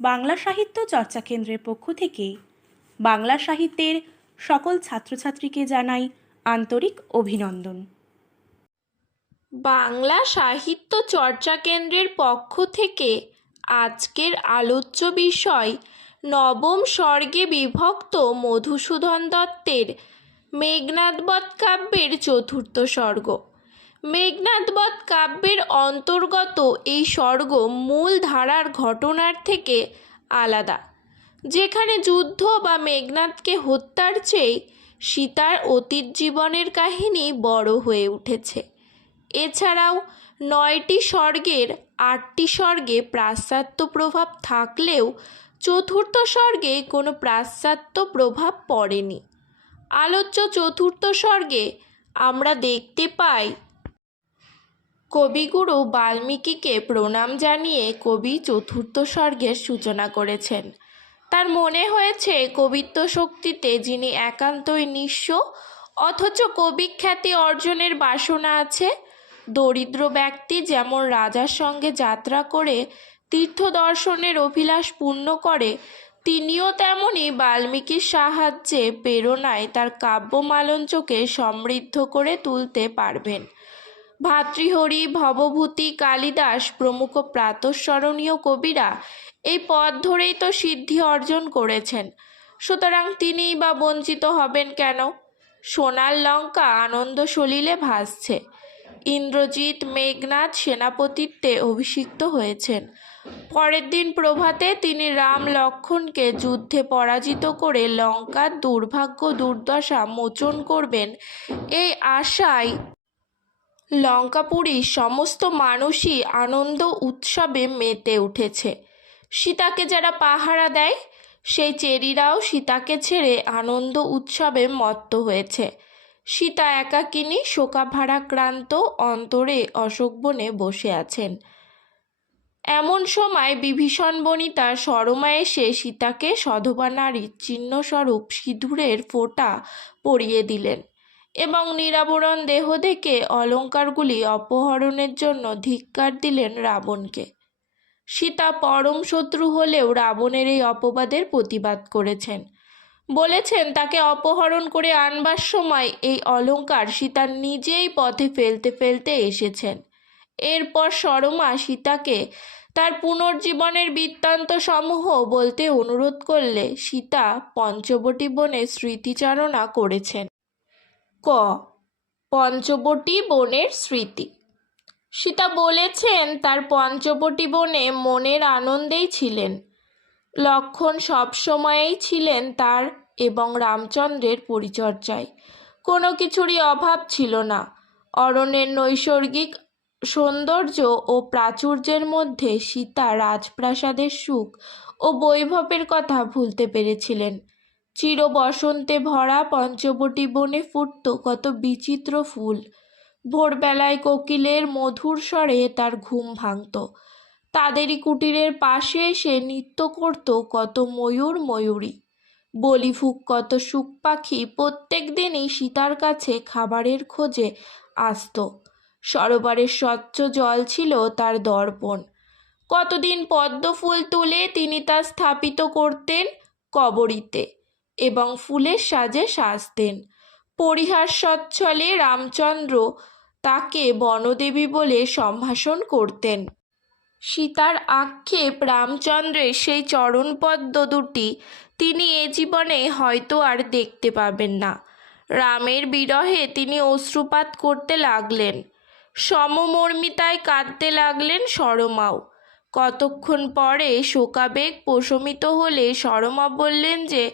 বাংলা সাহিত্য চর্চা কেন্দ্রের পক্ষ থেকে বাংলা সাহিত্যের সকল ছাত্রছাত্রীকে জানাই আন্তরিক অভিনন্দন। বাংলা সাহিত্য চর্চা কেন্দ্রের পক্ষ থেকে আজকের আলোচ্য বিষয় নবম স্বর্গে বিভক্ত মধুসূদন দত্তের মেঘনাদবধ কাব্যের চতুর্থ স্বর্গ। মেঘনাদবধ কাব্যের অন্তর্গত এই স্বর্গ মূল ধারার ঘটনার থেকে আলাদা। যেখানে যুদ্ধ বা মেঘনাদকে হত্যার চেয়ে সীতার অতীত জীবনের কাহিনী বড় হয়ে উঠেছে। এছাড়াও নয়টি স্বর্গের আটটি স্বর্গে পাশ্চাত্য প্রভাব থাকলেও চতুর্থ স্বর্গে কোনো পাশ্চাত্য প্রভাব পড়েনি। আলোচ্য চতুর্থ স্বর্গে আমরা দেখতে পাই কবিগুরু বাল্মীকিকে প্রণাম জানিয়ে কবি চতুর্থ স্বর্গের সূচনা করেছেন। তার মনে হয়েছে কবিত্ব শক্তিতে যিনি একান্তই নিঃস্ব, অথচ কবিখ্যাতি অর্জনের বাসনা আছে। দরিদ্র ব্যক্তি যেমন রাজার সঙ্গে যাত্রা করে তীর্থ দর্শনের অভিলাষ পূর্ণ করে, তিনিও তেমনি বাল্মীকির সাহায্যে প্রেরণায় তার কাব্যমালঞ্চকে সমৃদ্ধ করে তুলতে পারবেন। ভাতৃহরি, ভবভূতি, কালিদাস প্রমুখ প্রাতঃস্মরণীয় কবিরা এই পথ ধরেই তো সিদ্ধি অর্জন করেছেন। সুতরাং তিনিই বা বঞ্চিত হবেন কেন? সোনার লঙ্কা আনন্দ সলিলে ভাসছে। ইন্দ্রজিৎ মেঘনাথ সেনাপতিত্বে অভিষিক্ত হয়েছেন। পরের দিন প্রভাতে তিনি রাম লক্ষণকে যুদ্ধে পরাজিত করে লঙ্কার দুর্ভাগ্য দুর্দশা মোচন করবেন। এই আশায় লঙ্কাপুরীর সমস্ত মানুষই আনন্দ উৎসবে মেতে উঠেছে। সীতাকে যারা পাহারা দেয়, সেই চেরিরাও সীতাকে ছেড়ে আনন্দ উৎসবে মত্ত হয়েছে। সীতা একাকিনী শোকাভারাক্রান্ত অন্তরে অশোকবনে বসে আছেন। এমন সময় বিভীষণ বনিতা সরমা এসে সীতাকে সধবা নারীর চিহ্নস্বরূপ সিঁদুরের ফোঁটা পরিয়ে দিলেন। এবং নিরাবরণ দেহ থেকে অলঙ্কারগুলি অপহরণের জন্য ধিক্কার দিলেন রাবণকে। সীতা পরম শত্রু হলেও রাবণের এই অপবাদের প্রতিবাদ করেছেন। বলেছেন, তাকে অপহরণ করে আনবার সময় এই অলঙ্কার সীতা নিজেই পথে ফেলতে ফেলতে এসেছেন। এরপর সরমা সীতাকে তার পুনর্জীবনের বৃত্তান্ত সমূহ বলতে অনুরোধ করলে সীতা পঞ্চবটী বনে স্মৃতিচারণা করেছেন। ক, পঞ্চবটি বনের স্মৃতি। সীতা বলেছেন, তার পঞ্চবটি বনে মনের আনন্দেই ছিলেন। লক্ষণ সবসময়েই ছিলেন তার এবং রামচন্দ্রের পরিচর্যায়। কোনো কিছুরই অভাব ছিল না। অরণ্যের নৈসর্গিক সৌন্দর্য ও প্রাচুর্যের মধ্যে সীতা রাজপ্রাসাদের সুখ ও বৈভবের কথা ভুলতে পেরেছিলেন। চির বসন্তে ভরা পঞ্চবটি বনে ফুটত কত বিচিত্র ফুল। ভোরবেলায় কোকিলের মধুর স্বরে তার ঘুম ভাঙত। তাদেরই কুটিরের পাশে এসে নৃত্য করত কত ময়ূর ময়ূরী। বলিফুক কত সুখ পাখি প্রত্যেক দিনই সীতার কাছে খাবারের খোঁজে আসত। সরোবরের স্বচ্ছ জল ছিল তার দর্পণ। কতদিন পদ্ম ফুল তুলে তিনি তা স্থাপিত করতেন কবরীতে। এবং ফুলের সাজে সাজতেন। পরিহাস সচ্ছলে রামচন্দ্র তাকে বনদেবী বলে সম্ভাষণ করতেন। সীতার আক্ষেপ রামচন্দ্রের সেই চরণপদ্ম দুটি তিনি এ জীবনে হয়তো আর দেখতে পাবেন না। রামের বিরহে তিনি অশ্রুপাত করতে লাগলেন। সমমর্মিতায় কাঁদতে লাগলেন সরমাও কতক্ষণ পরে শোকাবেগ প্রশমিত হলে সরমা বললেন যে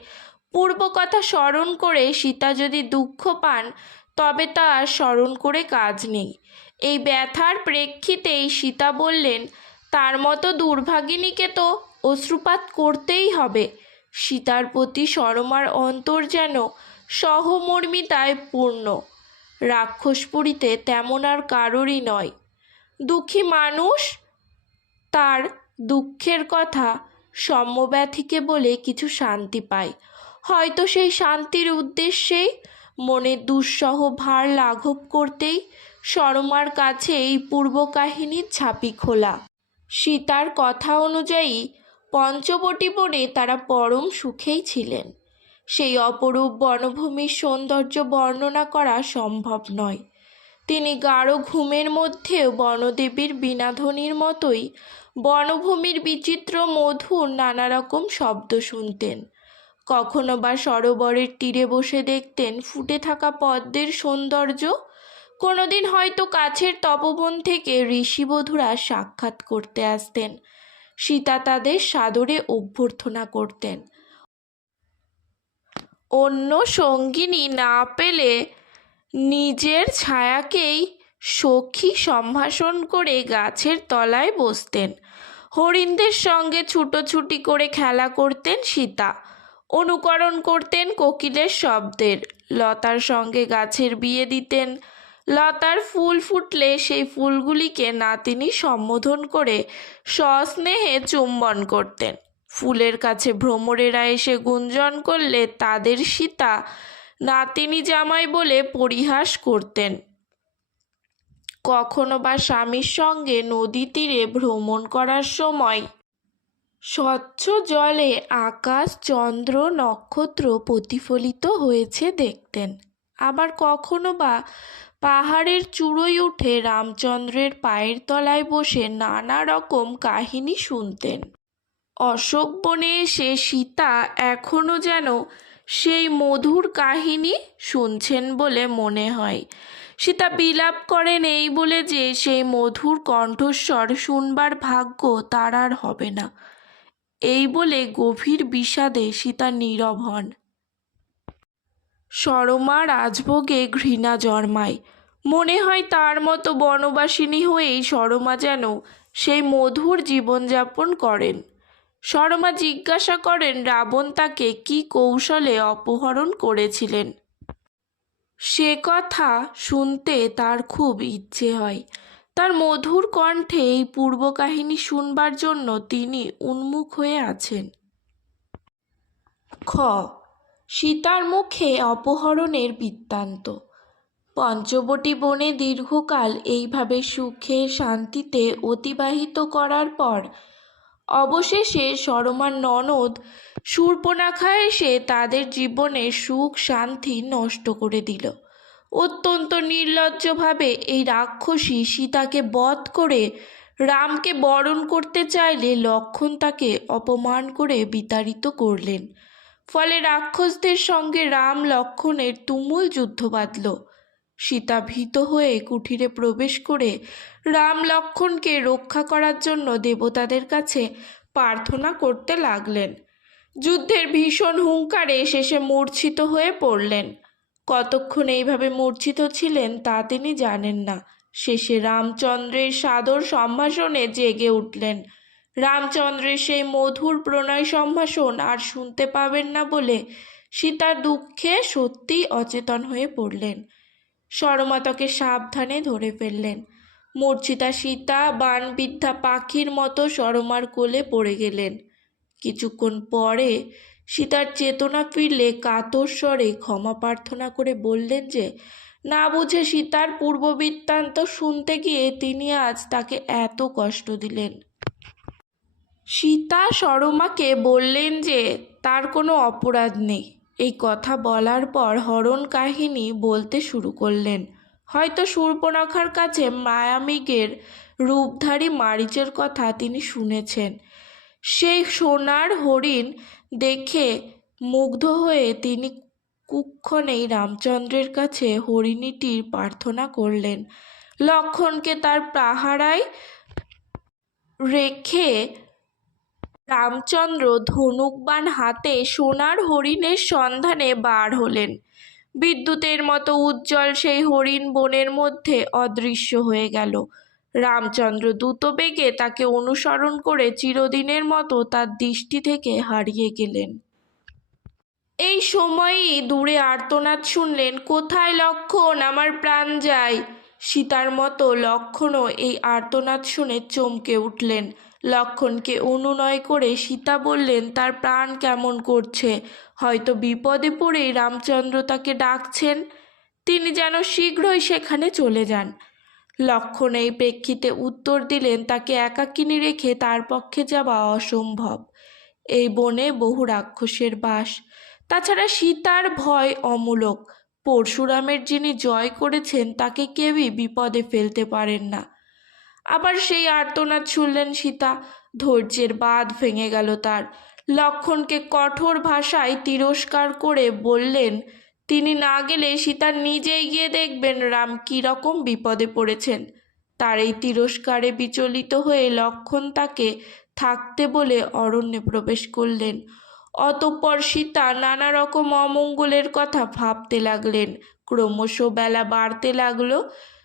পূর্ব কথা স্মরণ করে সীতা যদি দুঃখ পান, তবে তা স্মরণ করে কাজ নেই। এই ব্যথার প্রেক্ষিতেই সীতা বললেন, তার মতো দুর্ভাগিনীকে তো অশ্রুপাত করতেই হবে। সীতার প্রতি সরমার অন্তর যেন সহমর্মিতায় পূর্ণ। রাক্ষসপুরীতে তেমন আর কারোরই নয়। দুঃখী মানুষ তার দুঃখের কথা, সম্যব্যথীকে বলে কিছু শান্তি পায়। হয়তো সেই শান্তির উদ্দেশ্যেই মনের দুঃসহ ভার লাঘব করতেই সরমার কাছে এই পূর্ব কাহিনীর ছাপি খোলা। সীতার কথা অনুযায়ী পঞ্চবটি বনে তারা পরম সুখেই ছিলেন। সেই অপরূপ বনভূমির সৌন্দর্য বর্ণনা করা সম্ভব নয়। তিনি গাঢ় ঘুমের মধ্যেও বনদেবীর বীণাধ্বনির মতোই বনভূমির বিচিত্র মধুর নানা রকম শব্দ শুনতেন। কখনো বা সরোবরের তীরে বসে দেখতেন ফুটে থাকা পদ্মের সৌন্দর্য? কোনোদিন হয়তো কাছের তপবন থেকে ঋষিবধূরা সাক্ষাৎ করতে আসতেন। সীতা তাদের সাদরে অভ্যর্থনা করতেন। অন্য সঙ্গিনী না পেলে নিজের ছায়াকেই সখী সম্ভাষণ করে গাছের তলায় বসতেন। হরিণদের সঙ্গে ছুটোছুটি করে খেলা করতেন সীতা। অনুকরণ করতেন কোকিলের শব্দের। লতার সঙ্গে গাছের বিয়ে দিতেন। লতার ফুল ফুটলে সেই ফুলগুলিকে নাতিনি সম্বোধন করে সস্নেহে চুম্বন করতেন। ফুলের কাছে ভ্রমরেরা এসে গুঞ্জন করলে তাদের সীতা নাতিনি জামাই বলে পরিহাস করতেন। কখনো বা স্বামীর সঙ্গে নদী তীরে ভ্রমণ করার সময় স্বচ্ছ জলে আকাশ, চন্দ্র, নক্ষত্র প্রতিফলিত হয়েছে দেখতেন। আবার কখনো বা পাহাড়ের চূড়োয় উঠে রামচন্দ্রের পায়ের তলায় বসে নানা রকম কাহিনী শুনতেন। অশোক বনে এসে সীতা এখনও যেন সেই মধুর কাহিনী শুনছেন বলে মনে হয়। সীতা বিলাপ করেন এই বলে যে, সেই মধুর কণ্ঠস্বর শুনবার ভাগ্য তার আর হবে না। এই বলে গভীর বিষাদে সীতা নীরব হন। সরমা রাজভোগে ঘৃণা জন্মায়। মনে হয় তার মতো বনবাসিনী হয়েই সরমা যেন সেই মধুর জীবনযাপন করেন। সরমা জিজ্ঞাসা করেন, রাবণ তাকে কি কৌশলে অপহরণ করেছিলেন? সে কথা শুনতে তার খুব ইচ্ছে হয়। তার মধুর কণ্ঠে এই পূর্ব কাহিনী শুনবার জন্য তিনি উন্মুখ হয়ে আছেন। খ, সীতার মুখে অপহরণের বৃত্তান্ত। পঞ্চবটি বনে দীর্ঘকাল এইভাবে সুখে শান্তিতে অতিবাহিত করার পর অবশেষে সরমার ননদ শূর্পণাখা এসে তাদের জীবনের সুখ শান্তি নষ্ট করে দিল। অত্যন্ত নির্লজ্জভাবে এই রাক্ষসী সীতাকে বধ করে রামকে বরণ করতে চাইলে লক্ষণ তাকে অপমান করে বিতাড়িত করলেন। ফলে রাক্ষসদের সঙ্গে রাম লক্ষণের তুমুল যুদ্ধ বাঁধল। সীতা ভীত হয়ে কুঠিরে প্রবেশ করে রাম লক্ষণকে রক্ষা করার জন্য দেবতাদের কাছে প্রার্থনা করতে লাগলেন। যুদ্ধের ভীষণ হুঙ্কারে শেষে মূর্ছিত হয়ে পড়লেন। কতক্ষণ এইভাবে মূর্ছিত ছিলেন তা তিনি জানেন না। শেষে রামচন্দ্রের সাদর সম্ভাষণে জেগে উঠলেন। রামচন্দ্রের সেই মধুর প্রণয় সম্ভাষণ আর শুনতে পাবেন না বলে সীতার দুঃখে সত্যিই অচেতন হয়ে পড়লেন। সরমাতাকে সাবধানে ধরে ফেললেন। মূর্ছিতা সীতা, বানবিদ্ধা পাখির মতো সরমার কোলে পড়ে গেলেন। কিছুক্ষণ পরে সীতার চেতনা ফিরলে কাতর স্বরে ক্ষমা প্রার্থনা করে বললেন যে, না বুঝে সীতার পূর্ববৃত্তান্ত শুনতে গিয়ে তিনি আজ তাকে এত কষ্ট দিলেন। সীতা সরমাকে বললেন যে, তার কোনো অপরাধ নেই। এই কথা বলার পর হরণ কাহিনী বলতে শুরু করলেন। হয়তো শূর্পণখার কাছে মায়ামিকের রূপধারী মারিচের কথা তিনি শুনেছেন। সেই সোনার হরিণ দেখে মুগ্ধ হয়ে তিনি কুক্ষণেই রামচন্দ্রের কাছে হরিণীটির প্রার্থনা করলেন, লক্ষণকে তার পাহারায় রেখে রামচন্দ্র ধনুকবান হাতে সোনার হরিণের সন্ধানে বার হলেন। বিদ্যুতের মতো উজ্জ্বল সেই হরিণ বনের মধ্যে অদৃশ্য হয়ে গেল। রামচন্দ্র দ্রুতবেগে তাকে অনুসরণ করে চিরদিনের মতো তার দৃষ্টি থেকে হারিয়ে গেলেন। এই সময়ই দূরে আর্তনাদ শুনলেন, কোথায় লক্ষণ? আমার প্রাণ যায়। সীতার মতো লক্ষণও এই আর্তনাদ শুনে চমকে উঠলেন। লক্ষণকে অনুনয় করে সীতা বললেন, তার প্রাণ কেমন করছে? হয়তো বিপদে পড়েই রামচন্দ্র তাকে ডাকছেন। তিনি যেন শীঘ্রই সেখানে চলে যান। লক্ষণ এই প্রেক্ষিতে উত্তর দিলেন, তাকে একাকিনী রেখে তার পক্ষে যাওয়া অসম্ভব। এই বনে বহু রাক্ষসের বাস। তাছাড়া সীতার ভয় অমূলক। পরশুরামের যিনি জয় করেছেন, তাকে কেউই বিপদে ফেলতে পারেন না আবার সেই আর্তনাদ শুনলেন সীতা। ধৈর্যের বাঁধ ভেঙে গেল তার। লক্ষণকে কঠোর ভাষায় তিরস্কার করে বললেন তিনি না গেলে সীতা নিজেই গিয়ে দেখবেন রাম কী রকম বিপদে পড়েছেন। তার এই তিরস্কারে বিচলিত হয়ে লক্ষণ তাকে থাকতে বলে অরণ্যে প্রবেশ করলেন। অতঃপর সীতা নানা রকম অমঙ্গলের কথা ভাবতে লাগলেন। ক্রমশ বেলা বাড়তে লাগল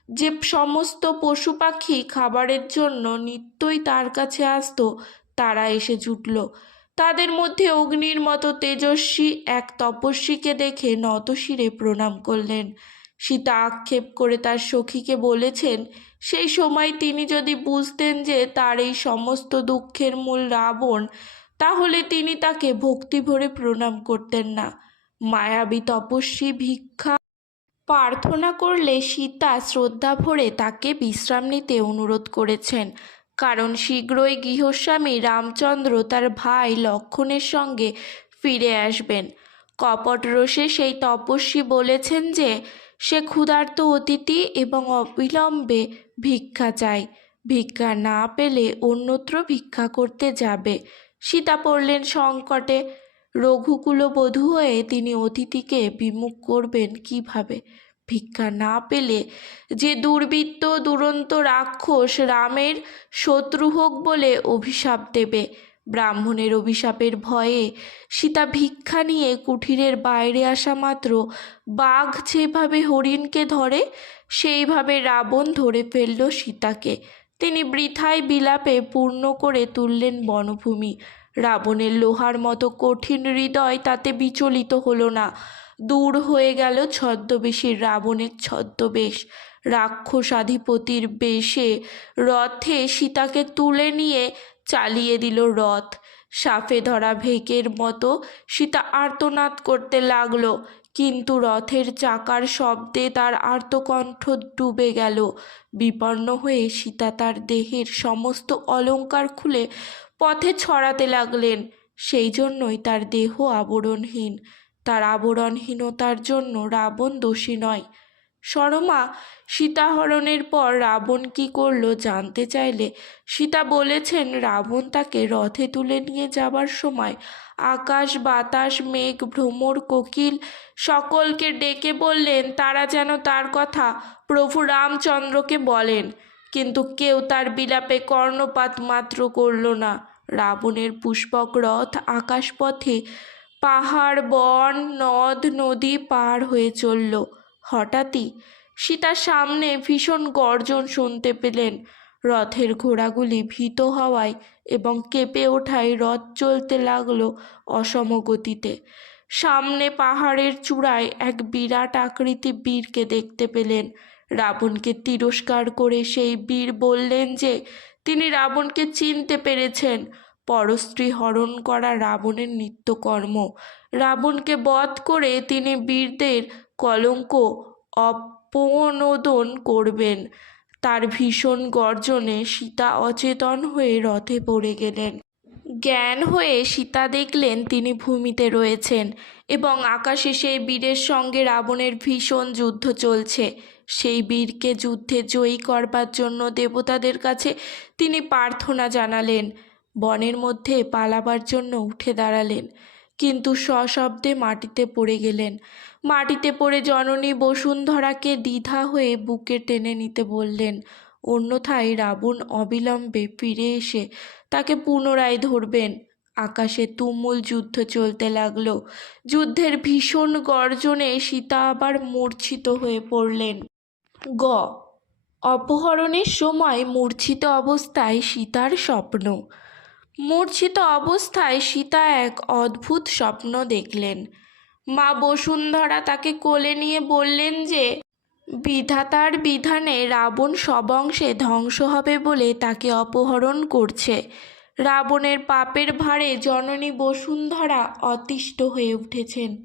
যে সমস্ত পশু পাখি খাবারের জন্য নিত্যই তার কাছে আসতো, তারা এসে জুটল। তাদের মধ্যে অগ্নির মতো তেজস্বী এক তপস্বীকে দেখে নতশিরে প্রণাম করলেন। সীতা আক্ষেপ করে তার সখীকে বলেছেন, সেই সময় তিনি যদি বুঝতেন যে তার এই সমস্ত দুঃখের মূল রাবণ, তাহলে তিনি তাকে ভক্তি ভরে প্রণাম করতেন না। মায়াবী তপস্বী ভিক্ষা প্রার্থনা করলে সীতা শ্রদ্ধা ভরে তাকে বিশ্রাম নিতে অনুরোধ করেছেন। কারণ শীঘ্রই গৃহস্বামী রামচন্দ্র তার ভাই লক্ষণের সঙ্গে ফিরে আসবেন। কপট রসে সেই তপস্বী বলেছেন যে, সে ক্ষুধার্ত অতিথি এবং অবিলম্বে ভিক্ষা চায়। ভিক্ষা না পেলে অন্যত্র ভিক্ষা করতে যাবে। সীতা পড়লেন সংকটে। রঘুকুলবধূ হয়ে তিনি অতিথিকে বিমুখ করবেন কীভাবে? ভিক্ষা না পেলে যে দুর্বৃত্ত, দুরন্ত রাক্ষস রামের শত্রু হোক বলে অভিশাপ দেবে। ব্রাহ্মণের অভিশাপের ভয়ে সীতা ভিক্ষা নিয়ে কুঠিরের বাইরে আসা মাত্র বাঘ যেভাবে হরিণকে ধরে, সেইভাবে রাবণ ধরে ফেলল সীতাকে। তিনি বৃথায় বিলাপে পূর্ণ করে তুললেন বনভূমি। রাবণের লোহার মতো কঠিন হৃদয় তাতে বিচলিত হলো না। দূর হয়ে গেল ছদ্মবেশীর রাবণের ছদ্মবেশ। রাক্ষসাধিপতির বেশে রথে সীতাকে তুলে নিয়ে চালিয়ে দিল রথ। সাফে ধরা ভেকের মতো সীতা আর্তনাদ করতে লাগল, কিন্তু রথের চাকার শব্দে তার আর্তকণ্ঠ ডুবে গেল। বিপন্ন হয়ে সীতা তার দেহের সমস্ত অলঙ্কার খুলে পথে ছড়াতে লাগলেন, সেই জন্যই তার দেহ আবরণহীন। তার আবরণহীনতার জন্য রাবণ দোষী নয়। সরমা সীতাহরণের পর রাবণ কি করল জানতে চাইলে সীতা বলেছেন, রাবণ তাকে রথে তুলে নিয়ে যাবার সময় আকাশ, বাতাস, মেঘ, ভ্রমর, কোকিল সকলকে ডেকে বললেন, তারা যেন তার কথা প্রভু রামচন্দ্রকে বলেন। কিন্তু কেউ তার বিলাপে কর্ণপাত মাত্র করল না। রাবণের পুষ্পক রথ আকাশপথে পাহাড়, বন, নদ, নদী পার হয়ে চলল। হঠাৎই সীতার সামনে ভীষণ গর্জন শুনতে পেলেন। রথের ঘোড়াগুলি ভীত হওয়ায় এবং কেঁপে ওঠায় রথ চলতে লাগল অসম গতিতে সামনে পাহাড়ের চূড়ায় এক বিরাট আকৃতি বীরকে দেখতে পেলেন। রাবণকে তিরস্কার করে সেই বীর বললেন যে, তিনি রাবণকে চিনতে পেরেছেন। পরস্ত্রী হরণ করা রাবণের নিত্যকর্ম। রাবণকে বধ করে তিনি বীরদের কলঙ্ক অপনোদন করবেন। তার ভীষণ গর্জনে সীতা অচেতন হয়ে রথে পড়ে গেলেন। জ্ঞান হয়ে সীতা দেখলেন তিনি ভূমিতে রয়েছেন এবং আকাশে সেই বীরের সঙ্গে রাবণের ভীষণ যুদ্ধ চলছে। সেই বীরকে যুদ্ধে জয়ী করবার জন্য দেবতাদের কাছে তিনি প্রার্থনা জানালেন। বনের মধ্যে পালাবার জন্য উঠে দাঁড়ালেন। কিন্তু সশব্দে মাটিতে পড়ে গেলেন। মাটিতে পড়ে জননী বসুন্ধরাকে দ্বিধা হয়ে বুকে টেনে নিতে বললেন, অন্যথায় রাবণ অবিলম্বে ফিরে এসে তাকে পুনরায় ধরবেন। আকাশে তুমুল যুদ্ধ চলতে লাগল। যুদ্ধের ভীষণ গর্জনে সীতা আবার মূর্ছিত হয়ে পড়লেন। গ, অপহরণের সময় মূর্ছিত অবস্থায় সীতার স্বপ্ন। মূর্ছিত অবস্থায় সীতা এক অদ্ভুত স্বপ্ন দেখলেন। মা বসুন্ধরা তাকে কোলে নিয়ে বললেন যে, বিধাতার বিধানে রাবণ সবংশে ধ্বংস হবে বলে তাকে অপহরণ করছে। রাবণের পাপের ভারে জননী বসুন্ধরা অতিষ্ঠ হয়ে উঠেছেন।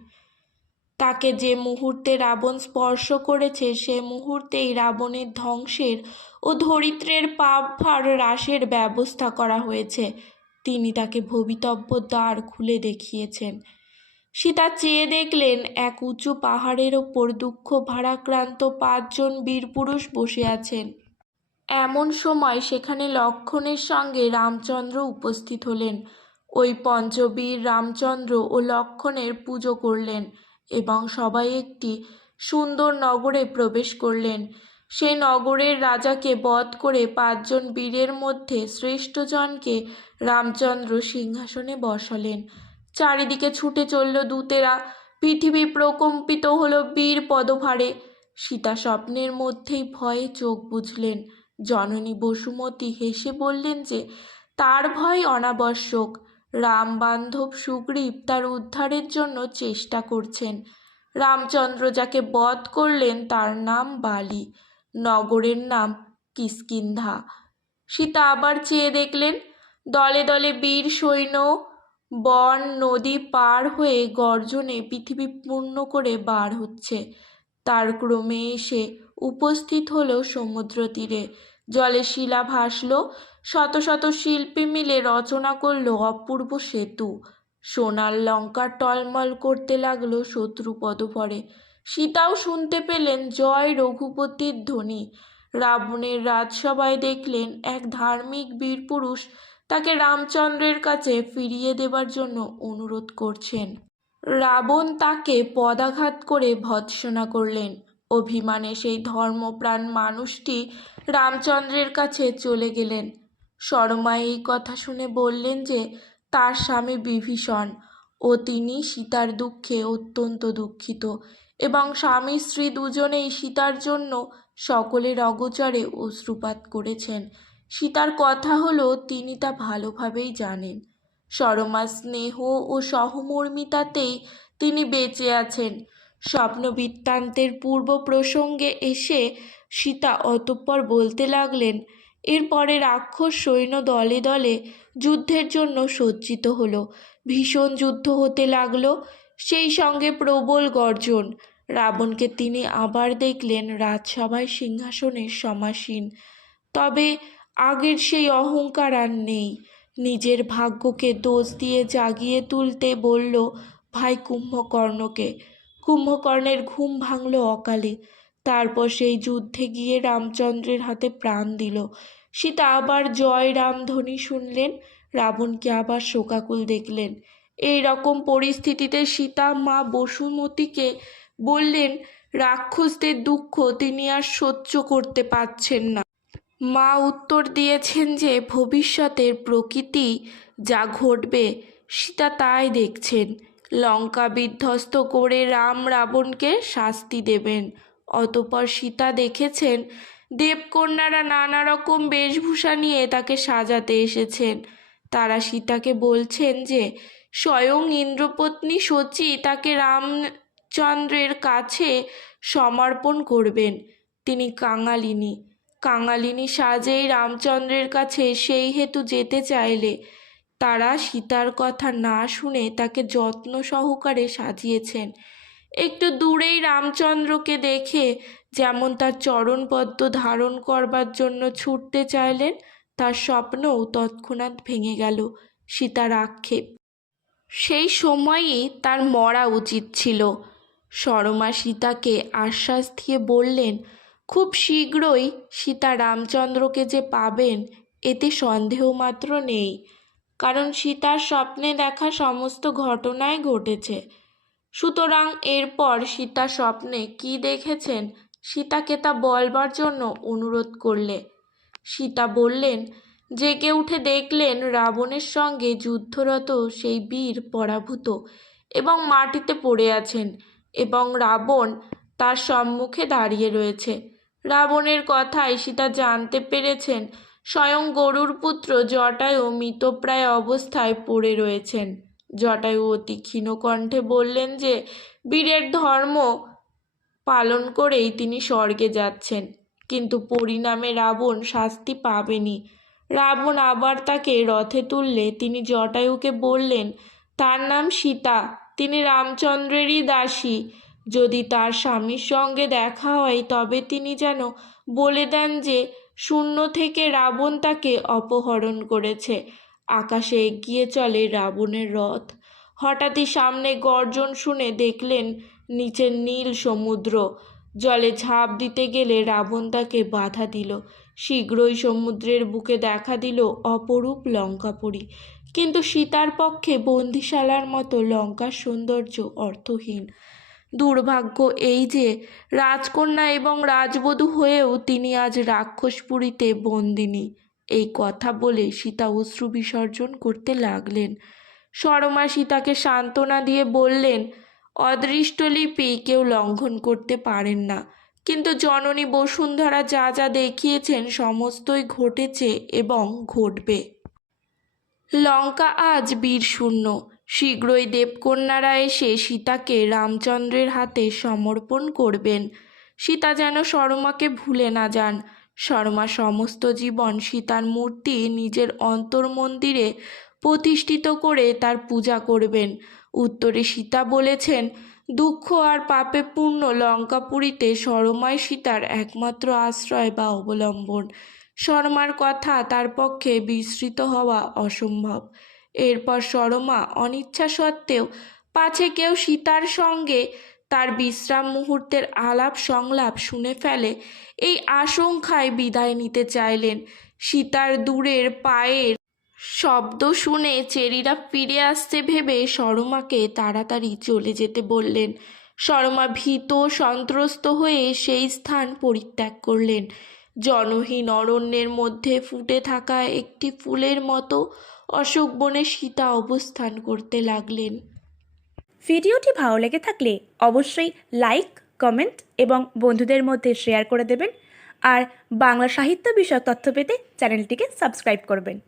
তাকে যে মুহূর্তে রাবণ স্পর্শ করেছে, সে মুহূর্তেই রাবণের ধ্বংসের ও ধরিত্রের পাপ ভার হ্রাসের ব্যবস্থা করা হয়েছে। তিনি তাকে ভবিতব্য দ্বার খুলে দেখিয়েছেন। সীতা চেয়ে দেখলেন, এক উঁচু পাহাড়ের ওপর দুঃখ ভারাক্রান্ত পাঁচজন বীরপুরুষ বসে আছেন। এমন সময় সেখানে লক্ষণের সঙ্গে রামচন্দ্র উপস্থিত হলেন। ওই পঞ্চবীর রামচন্দ্র ও লক্ষণের পুজো করলেন এবং সবাই একটি সুন্দর নগরে প্রবেশ করলেন। সেই নগরের রাজাকে বধ করে পাঁচজন বীরের মধ্যে শ্রেষ্ঠজনকে রামচন্দ্র সিংহাসনে বসালেন। চারিদিকে ছুটে চলল দূতেরা। পৃথিবী প্রকম্পিত হলো বীর পদভারে। সীতা স্বপ্নের মধ্যেই ভয়ে চোখ বুঝলেন। জননী বসুমতী হেসে বললেন যে, তার ভয় অনাবশ্যক। রাম বান্ধব সুগ্রীব তার উদ্ধারের জন্য চেষ্টা করছেন। রামচন্দ্র যাকে বধ করলেন তার নাম বালি। নগরের নাম কিষ্কিন্ধা। সীতা আবার চেয়ে দেখলেন দলে দলে বীর, সৈন্য, বন, নদী পার হয়ে গর্জনে পৃথিবী পূর্ণ করে বার হচ্ছে। তার ক্রমে এসে উপস্থিত হলো সমুদ্র তীরে। জলে শিলা ভাসল, শত শত শিল্পী মিলে রচনা করল অপূর্ব সেতু। সোনার লঙ্কা টলমল করতে লাগল শত্রু পদভরে। সীতাও শুনতে পেলেন জয় রঘুপতির ধ্বনি। রাবণের রাজসভায় দেখলেন এক ধার্মিক বীরপুরুষ তাকে রামচন্দ্রের কাছে ফিরিয়ে দেবার জন্য অনুরোধ করছেন। রাবণ তাকে পদাঘাত করে ভৎসনা করলেন। অভিমানে সেই ধর্মপ্রাণ মানুষটি রামচন্দ্রের কাছে চলে গেলেন। শর্মা এই কথা শুনে বললেন যে, তার স্বামী বিভীষণ ও তিনি সীতার দুঃখে অত্যন্ত দুঃখিত এবং স্বামী স্ত্রী দুজনেই সীতার জন্য সকলের অগোচরে অশ্রুপাত করেছেন। সীতার কথা হলো তিনি তা ভালোভাবেই জানেন। সরমা স্নেহ ও সহমর্মিতাতেই তিনি বেঁচে আছেন। স্বপ্ন বৃত্তান্তের পূর্ব প্রসঙ্গে এসে সীতা অতঃপর বলতে লাগলেন, এরপরে রাক্ষস সৈন্য দলে দলে যুদ্ধের জন্য সজ্জিত হলো। ভীষণ যুদ্ধ হতে লাগল, সেই সঙ্গে প্রবল গর্জন। রাবণকে তিনি আবার দেখলেন রাজসভায় সিংহাসনের সমাসীন। তবে আগের সেই অহংকার আর নেই। নিজের ভাগ্যকে দোষ দিয়ে জাগিয়ে তুলতে বলল, ভাই কুম্ভকর্ণকে। কুম্ভকর্ণের ঘুম ভাঙল অকালে। তারপর সেই যুদ্ধে গিয়ে রামচন্দ্রের হাতে প্রাণ দিল। সীতা আবার জয় রাম ধ্বনি শুনলেন, রাবণকে আবার শোকাকুল দেখলেন। এই রকম পরিস্থিতিতে সীতা মা বসুমতীকে বললেন, রাক্ষসদের দুঃখ তিনি আর সহ্য করতে পারছেন না। মা উত্তর দিয়েছেন যে ভবিষ্যতের প্রকৃতি যা ঘটবে সীতা তাই দেখছেন। লঙ্কা বিধ্বস্ত করে রাম রাবণকে শাস্তি দেবেন। অতপর সীতা দেখেছেন, দেবকন্যারা নানা রকম বেশভূষা নিয়ে তাকে সাজাতে এসেছেন। তারা সীতাকে বলছেন যে, স্বয়ং ইন্দ্রপত্নী শচী তাকে রামচন্দ্রের কাছে সমর্পণ করবেন। তিনি কাঙালিনী। কাঙালিনী সাজেই রামচন্দ্রের কাছে সেই হেতু যেতে চাইলে। তারা সীতার কথা না শুনে তাকে যত্ন সহকারে সাজিয়েছেন। একটু দূরেই রামচন্দ্রকে দেখে যেমন তার চরণপদ্ম ধারণ করবার জন্য ছুটতে চাইলেন, তার স্বপ্নও তৎক্ষণাৎ ভেঙে গেল সীতার আক্ষেপ। সেই সময়ই তার মরা উচিত ছিল। সরমা সীতাকে আশ্বাস দিয়ে বললেন খুব শীঘ্রই সীতা রামচন্দ্রকে যে পাবেন, এতে সন্দেহ মাত্র নেই। কারণ সীতার স্বপ্নে দেখা সমস্ত ঘটনাই ঘটেছে। সুতরাং এরপর সীতা স্বপ্নে কি দেখেছেন, সীতাকে তা বলবার জন্য অনুরোধ করলে। সীতা বললেন, জেগে উঠে দেখলেন রাবণের সঙ্গে যুদ্ধরত সেই বীর পরাভূত এবং মাটিতে পড়ে আছেন এবং রাবণ তার সম্মুখে দাঁড়িয়ে রয়েছে। রাবণের কথায় সীতা জানতে পেরেছেন, স্বয়ং গরুর পুত্র জটায়ু মৃতপ্রায় অবস্থায় পড়ে রয়েছেন। জটায়ু অতি ক্ষীণ কণ্ঠে বললেন যে, বীরের ধর্ম পালন করেই তিনি স্বর্গে যাচ্ছেন, কিন্তু পরিণামে রাবণ শাস্তি পাবেনি। রাবণ আবার তাকে রথে তুললে তিনি জটায়ুকে বললেন, তার নাম সীতা, তিনি রামচন্দ্রেরই দাসী যদি তার স্বামীর সঙ্গে দেখা হয়, তবে তিনি যেন বলে দেন যে শূন্য থেকে রাবণ তাকে অপহরণ করেছে। আকাশে এগিয়ে চলে রাবণের রথ। হঠাৎই সামনে গর্জন শুনে দেখলেন নিচে নীল সমুদ্র। জলে ঝাঁপ দিতে গেলে রাবণ তাকে বাধা দিল। শীঘ্রই সমুদ্রের বুকে দেখা দিল অপরূপ লঙ্কাপুরী। কিন্তু সীতার পক্ষে বন্দিশালার মতো লঙ্কার সৌন্দর্য অর্থহীন। দুর্ভাগ্য এই যে, রাজকন্যা এবং রাজবধূ হয়েও তিনি আজ রাক্ষসপুরীতে বন্দিনী। এই কথা বলে সীতা অশ্রু বিসর্জন করতে লাগলেন। সরমা সীতাকে সান্ত্বনা দিয়ে বললেন অদৃষ্ট লিপি কেউ লঙ্ঘন করতে পারেন না। কিন্তু জননী বসুন্ধরা যা যা দেখিয়েছেন সমস্তই ঘটেছে এবং ঘটবে। লঙ্কা আজ বীরশূন্য। শীঘ্রই দেবকন্যারা এসে সীতাকে রামচন্দ্রের হাতে সমর্পণ করবেন। সীতা যেন শর্মাকে ভুলে না যান। শর্মা সমস্ত জীবন সীতার মূর্তি নিজের অন্তর্মন্দিরে প্রতিষ্ঠিত করে তার পূজা করবেন। উত্তরে সীতা বলেছেন, দুঃখ আর পাপে পূর্ণ লঙ্কাপুরীতে সরমায় সীতার একমাত্র আশ্রয় বা অবলম্বন। শর্মার কথা তার পক্ষে বিস্মৃত হওয়া অসম্ভব। এরপর শর্মা অনিচ্ছা সত্ত্বেও পাছে কেউ সীতার সঙ্গে তার বিশ্রাম মুহূর্তের আলাপ সংলাপ শুনে ফেলে, এই আশঙ্কায় বিদায় নিতে চাইলেন। সীতার দূরের পায়ের শব্দ শুনে চেরিরা ফিরে আসতে ভেবে শর্মাকে তাড়াতাড়ি চলে যেতে বললেন। শর্মা ভীত সন্ত্রস্ত হয়ে সেই স্থান পরিত্যাগ করলেন। জনহীন অরণ্যের মধ্যে ফুটে থাকা একটি ফুলের মতো অশোক বনে সীতা অবস্থান করতে লাগলেন। ভিডিওটি ভালো লেগে থাকলে অবশ্যই লাইক, কমেন্ট এবং বন্ধুদের মধ্যে শেয়ার করে দেবেন। আর বাংলা সাহিত্য বিষয়ক তথ্য পেতে চ্যানেলটিকে সাবস্ক্রাইব করবেন।